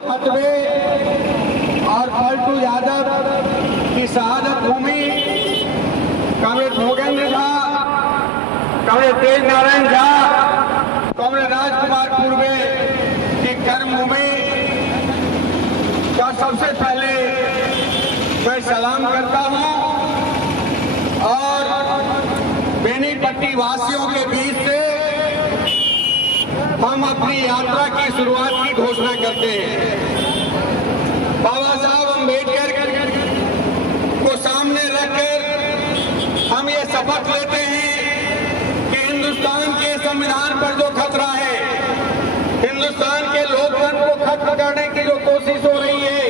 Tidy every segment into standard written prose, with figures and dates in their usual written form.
मतवे और पलटू यादव की शहादत भूमि, कॉमरेड भोगेंद्र झा, कॉमरेड तेज नारायण झा, कॉमरेड राजकुमार पूर्वे की कर्मभूमि का सबसे पहले मैं सलाम करता हूं और बेनीपट्टी वासियों के बीच से हम अपनी यात्रा की शुरुआत की घोषणा करते हैं। बाबा साहब अम्बेडकर को सामने रखकर हम ये शपथ लेते हैं कि हिंदुस्तान के संविधान पर जो खतरा है, हिंदुस्तान के लोकतंत्र को खत्म करने की जो कोशिश हो रही है,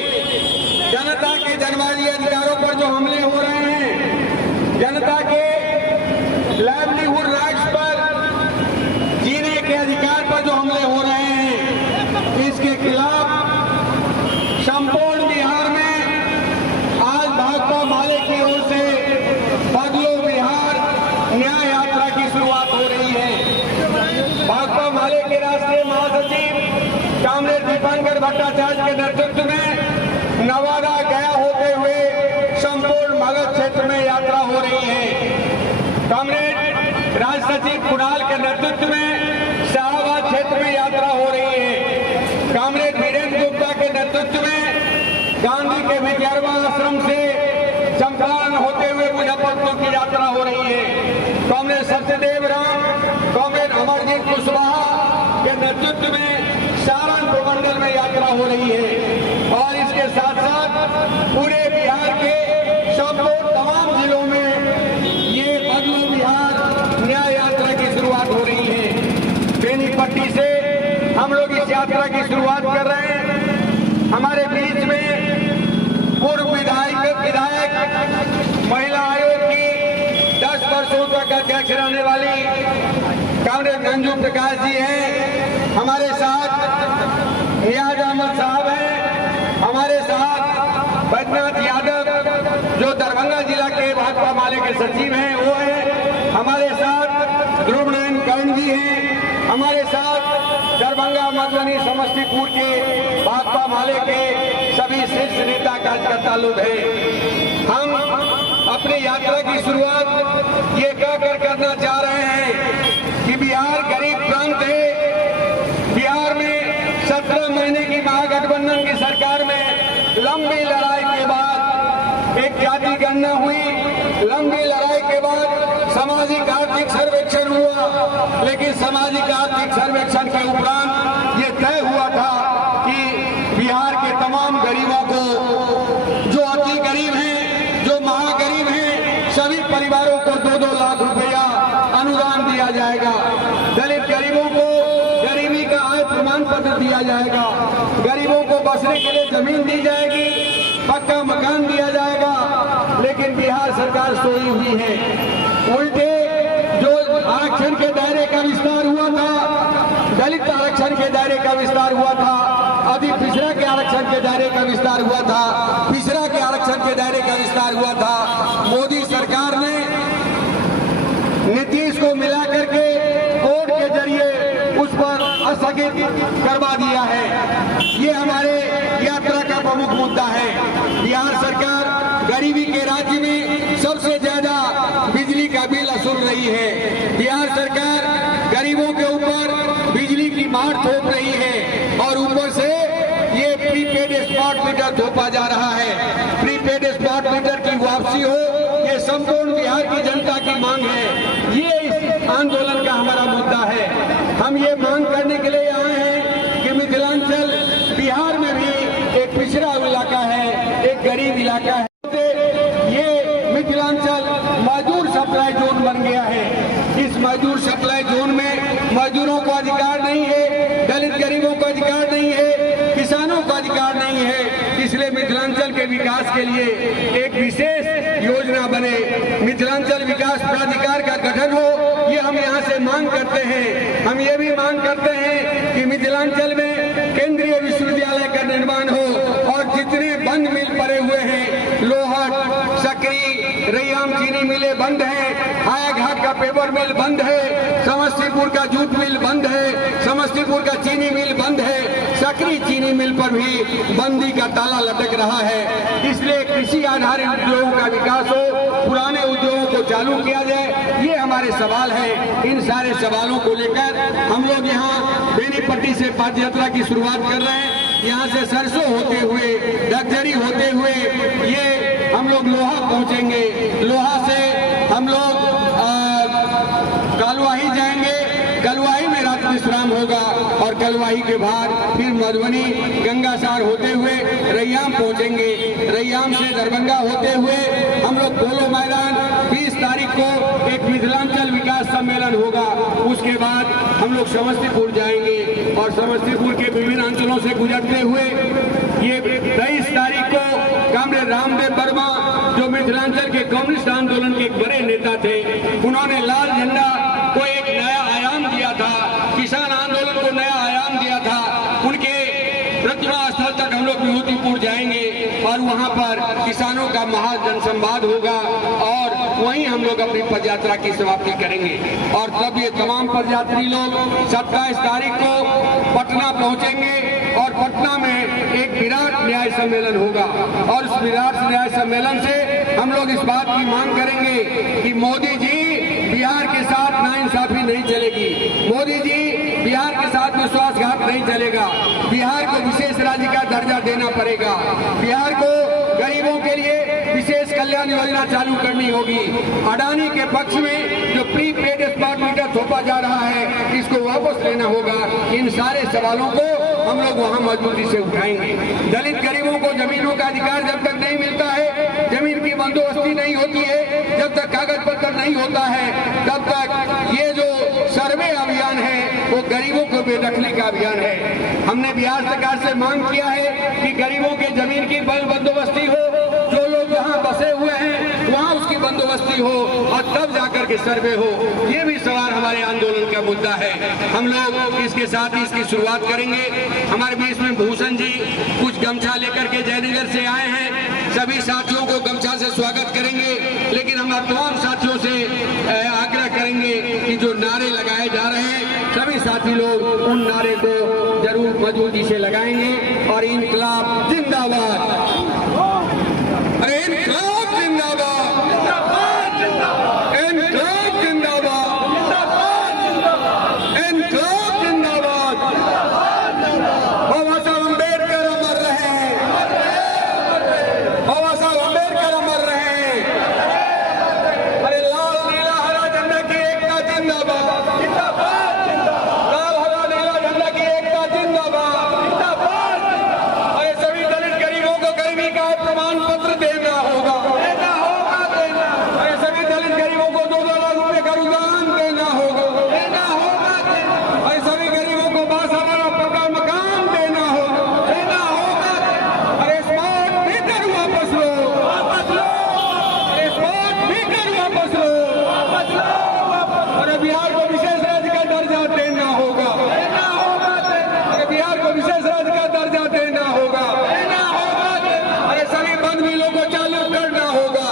जनता के जनवादी अधिकारों पर जो हमले हो रहे हैं, जनता के लाइवलीहुड राइट्स पर, जीने के अधिकार पर जो हमले हो रहे हैं, इसके खिलाफ संपूर्ण बिहार में आज भाकपा माले की ओर से बदलो बिहार न्याय यात्रा की शुरुआत हो रही है। भाकपा माले के राष्ट्रीय महासचिव कॉमरेड दीपांकर भट्टाचार्य के नेतृत्व में नवादा गया होते हुए संपूर्ण मगध क्षेत्र में यात्रा हो रही है। कॉमरेड राज्य सचिव कुणाल के नेतृत्व में शाहबाद क्षेत्र में यात्रा हो रही है। कॉमरेड वीरेंद्र गुप्ता के नेतृत्व में गांधी के विद्यार्थी आश्रम से चंपारण होते हुए मुजफ्फरपुर की यात्रा हो रही है। कॉमरेड सत्यदेव राम, कॉमरेड अमरजीत कुशवाहा के नेतृत्व में सारण प्रमंडल में यात्रा हो रही है और इसके साथ साथ पूरे बिहार के संपूर्ण तमाम जिलों में ये बदलो बिहार न्याय यात्रा की शुरुआत हो रही है। बेनीपट्टी से हम लोग इस यात्रा की शुरुआत कर रहे हैं। हमारे बीच में पूर्व विधायक महिला आयोग की 10 वर्षों तक अध्यक्ष रहने वाली कॉमरेड मंजू प्रकाश जी हैं, हमारे साथ नियाज अहमद साहब हैं, हमारे साथ बैद्यनाथ यादव जो दरभंगा जिला के भाकपा माले के सचिव हैं वो हैं, हमारे साथ ध्रुव नयन कर्ण जी हैं, हमारे साथ दरभंगा मधुबनी समस्तीपुर के भाकपा माले के सभी शीर्ष नेता कार्यकर्ता लोग हैं। हम अपनी यात्रा की शुरुआत ये कहकर करना चाह रहे हैं कि बिहार गरीब प्रांत है। बिहार में 17 महीने की महागठबंधन की सरकार में लंबी लड़ाई के बाद एक जाति गणना हुई, लंबी लड़ाई के बाद सामाजिक आर्थिक सर्वेक्षण हुआ, लेकिन सामाजिक आर्थिक सर्वेक्षण के उपरांत ये तय हुआ था कि बिहार के तमाम गरीबों को, जो अति गरीब हैं, जो महागरीब हैं, सभी परिवारों को 2-2 लाख रुपया अनुदान दिया जाएगा। दलित गरीबों को गरीबी का आय प्रमाण पत्र दिया जाएगा, गरीबों को बसने के लिए जमीन दी जाएगी, पक्का मकान दिया जाएगा। लेकिन बिहार सरकार सोई हुई है। उल्टे जो आरक्षण के दायरे का विस्तार हुआ था, दलित आरक्षण के दायरे का विस्तार हुआ था, अभी पिछड़ा के आरक्षण के दायरे का विस्तार हुआ था, पिछड़ा के आरक्षण के दायरे का विस्तार हुआ था, मोदी सरकार ने नीतीश को मिला करके कोर्ट के जरिए उस पर स्थगित करवा दिया है। ये हमारे यात्रा का प्रमुख मुद्दा है। बिहार सरकार गरीबी के राज्य में सबसे ज्यादा बिजली का बिल वसूल रही है। बिहार सरकार गरीबों के ऊपर बिजली की मार थोप रही है और ऊपर से ये प्रीपेड स्मार्ट मीटर थोपा जा रहा है। प्रीपेड स्मार्ट मीटर की वापसी हो, ये संपूर्ण बिहार की जनता की मांग है। ये इस आंदोलन का हमारा मुद्दा है। हम ये मांग करने के लिए आए हैं कि मिथिलांचल बिहार में भी एक पिछड़ा इलाका है, एक गरीब इलाका है। ये मिथिलांचल मजदूर सप्लाई जोन बन गया है। इस मजदूर सप्लाई जोन में मजदूरों को अधिकार नहीं है, दलित गरीबों को अधिकार नहीं है, किसानों को अधिकार नहीं है। इसलिए मिथिलांचल के विकास के लिए एक विशेष योजना बने, मिथिलांचल विकास प्राधिकार का गठन हो, ये हम यहाँ से मांग करते हैं। हम ये भी मांग करते हैं कि मिथिलांचल में केंद्रीय विश्वविद्यालय का निर्माण हो और जितने बंद मिल पड़े हुए हैं, लोहट, सकरी, रैयाम चीनी मिलें बंद हैं, हायाघाट का पेपर मिल बंद है, समस्तीपुर का जूट मिल बंद है, समस्तीपुर का चीनी मिल बंद है, सकरी चीनी मिल पर भी बंदी का ताला लटक रहा है। इसलिए कृषि आधारित उद्योगों का विकास हो, पुराने उद्योगों को चालू किया जाए, ये हमारे सवाल है। इन सारे सवालों को लेकर हम लोग यहाँ बेनीपट्टी से पद यात्रा की शुरुआत कर रहे हैं। यहाँ से सरसों होते हुए, डगजरी होते हुए ये हम लोग लोहा पहुँचेंगे। लोहा से हम लोग कलवाही जाएंगे। कलवाही में रात विश्राम होगा और कलवाही के बाद फिर मधुबनी गंगासार होते हुए रैयाम पहुंचेंगे। रैयाम से दरभंगा होते हुए हम लोग पोलो मैदान 20 तारीख को एक मिथिलांचल विकास सम्मेलन होगा। उसके बाद हम लोग समस्तीपुर जाएंगे और समस्तीपुर के विभिन्न अंचलों से गुजरते हुए ये 23 तारीख को कामरेड रामदेव वर्मा जो मिथिलांचल के कम्युनिस्ट आंदोलन के एक बड़े नेता थे, उन्होंने लाल झंडा को एक नया आयाम दिया था, किसान आंदोलन को नया आयाम दिया था। उनके प्रतिमा स्थल तक हम लोग विभूतिपुर जाएंगे और वहां पर किसानों का महाजनसंवाद होगा और वहीं हम लोग अपनी पदयात्रा की समाप्ति करेंगे। और तब ये तमाम पदयात्री लोग 27 तारीख को पटना पहुंचेंगे और पटना में एक विराट न्याय सम्मेलन होगा और उस विराट न्याय सम्मेलन से हम लोग इस बात की मांग करेंगे कि मोदी जी बिहार के साथ नाइंसाफी नहीं चलेगी, मोदी जी बिहार के साथ विश्वासघात नहीं चलेगा, बिहार को विशेष राज्य का दर्जा देना पड़ेगा, बिहार को गरीबों के लिए विशेष कल्याण योजना चालू करनी होगी। अडानी के पक्ष में जो प्रीपेड स्मार्ट मीटर थोपा जा रहा है इसको वापस लेना होगा। इन सारे सवालों को हम लोग वहां मजबूती से उठाएंगे। दलित गरीबों को जमीनों का अधिकार जब तक नहीं मिलता है, जमीन की बंदोबस्ती नहीं होती है, जब तक कागज पत्र नहीं होता है, तब तक ये जो सर्वे अभियान है वो गरीबों को बेदखली का अभियान है। हमने बिहार सरकार से मांग किया है कि गरीबों के जमीन की बंदोबस्ती हो, जो लोग यहाँ बसे हुए हैं वहाँ उसकी बंदोबस्ती हो और तब जाकर के सर्वे हो। ये भी सवाल हमारे आंदोलन का मुद्दा है। हम लोग इसके साथ ही इसकी शुरुआत करेंगे। हमारे बीच में भूषण जी कुछ गमछा लेकर के जयनगर से आए हैं। सभी साथियों को गमछा से स्वागत करेंगे, लेकिन हम तमाम साथियों से आग्रह करेंगे कि जो नारे लगाए जा रहे हैं सभी साथी लोग उन नारे को जरूर मजबूती से लगाएंगे। और इनकलाब जिंदाबाद, अरे इनकलाब जिंदाबाद, इनकलाब जिंदाबाद, इनकलाब जिंदाबाद। बाबा साहब अम्बेडकर अमर रहे, बाबा साहब अम्बेडकर अमर रहे। अरे लाल नीला हरा झंडा की एकता जिंदाबाद, लाल हरा नीला झंडा की एकता जिंदाबाद। अरे सभी दलित गरीबों को गरीबी का प्रमाण पत्र देना होगा, अरे सभी दलित गरीबों को 2 लाख रुपए का अनुदान देना होगा, अरे सभी गरीबों को 12,000 पक्का मकान देना होगा, अरे स्मार्ट मीटर वापस लो, अरे स्मार्ट मीटर वापस लो, अरे बिहार को विशेष राज्य का दर्जा देना होगा, अरे बिहार को विशेष राज्य का दर्जा देना होगा, अरे सभी बंद मिलों को चालू करना होगा,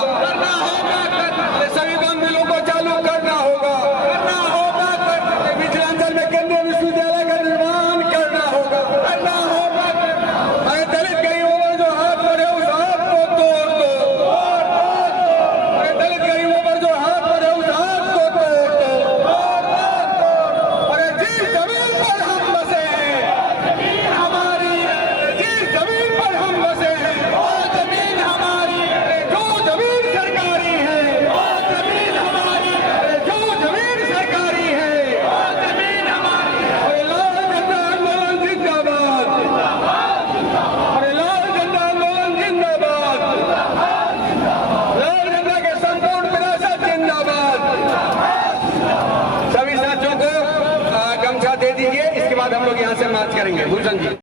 अरे सभी बंद मिलों को चालू करना होगा, अरे मिथिलांचल में केंद्रीय विश्वविद्यालय का निर्माण करना होगा, अरे दलित गरीबों पर जो हाथ पर है उस हाथ को तोड़ दो, अरे दलित गरीबों पर जो हाथ पर है उस हाथ को तोड़ दो। अरे जिस जमीन पर हम बसे हैं हमारी, जिस जमीन पर हम बसे हैं वो जमीन हमारी, जो जमीन सरकारी है वो जमीन हमारी, जो जमीन सरकारी है वो जमीन हमारी। अरे लाल झंडा आंदोलन जिंदाबाद, अरे लाल झंडा आंदोलन जिंदाबाद, लाल झंडा के संपूर्ण विरासत जिंदाबाद। सभी साथियों को गमछा दे दीजिए, इसके बाद हम लोग यहाँ से मार्च करेंगे। भूषण जी।